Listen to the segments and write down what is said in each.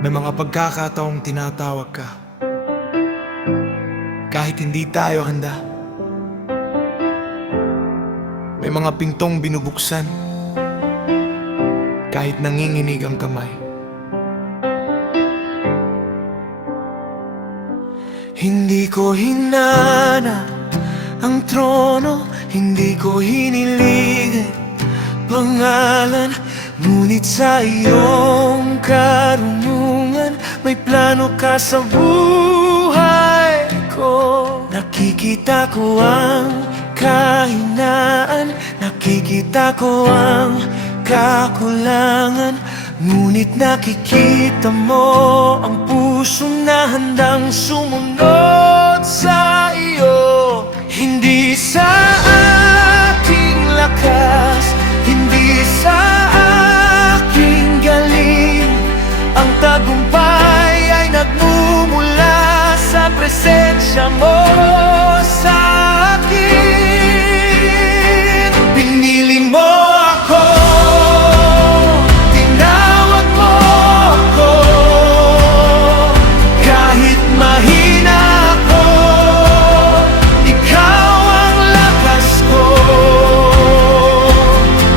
May mga pagkakataong tinatawag ka kahit hindi tayo handa. May mga pintong binubuksan kahit nanginginig ang kamay. Hindi ko hinana ang trono, hindi ko hinilig pangalan, ngunit sa iyong karunungan may plano ka sa buhay ko. Nakikita ko ang kahinaan, nakikita ko ang kakulangan, ngunit nakikita mo ang puso na handang sumunod sa iyo. Hindi sa aking lakas, hindi sa aking galing, ang tagumpay ay nagmumula sa presensya mo sa akin. Pinili mo ako, tinawag mo ako, kahit mahina ako, ikaw ang lakas ko.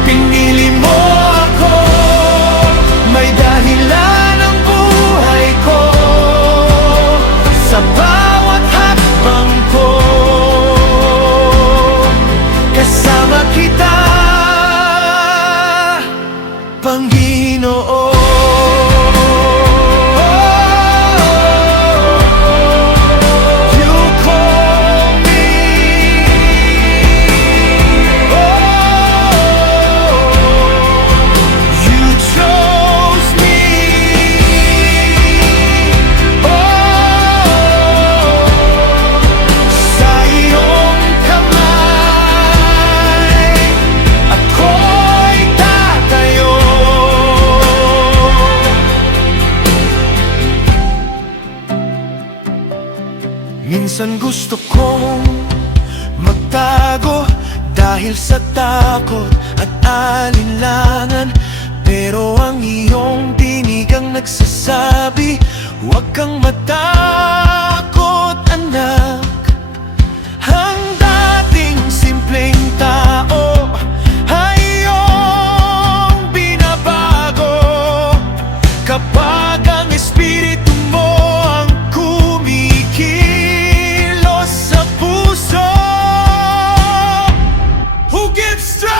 Pinili mo ako, may dahilan ang buhay ko, sa bawat hakbang ko kasama kita, Panginoon. You call me, you chose me, sa iyong kamay ako'y tatayo. Minsan gusto kong magtago dahil sa takot at alinlangan, pero ang iyong tinig ang nagsasabi, huwag kang matakot, anak. Ang dating simpleng tao ay iyong binabago kapag ang espiritu mo ang kumikilos sa puso. Who gives strength?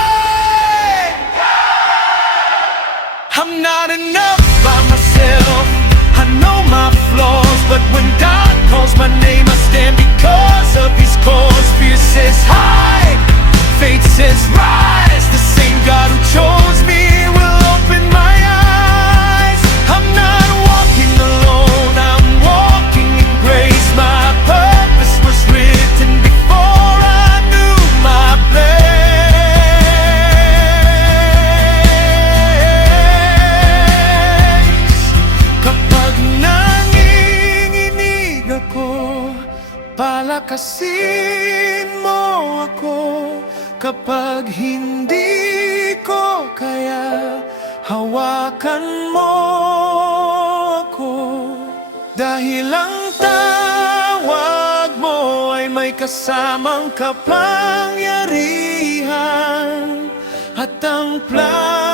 I'm not enough by myself, I know my flaws, but when God calls my name I stand because of His cause. Fear says hide, faith says rise, the same God who chose me will open my eyes. I'm not walking alone, I'm walking in grace. My purpose was written before I knew my place. Kapag nanginginig ako, palakasin mo ako. Kapag hindi ko kaya, hawakan mo ako. Dahil ang tawag mo ay may kasamang kapangyarihan, at ang plano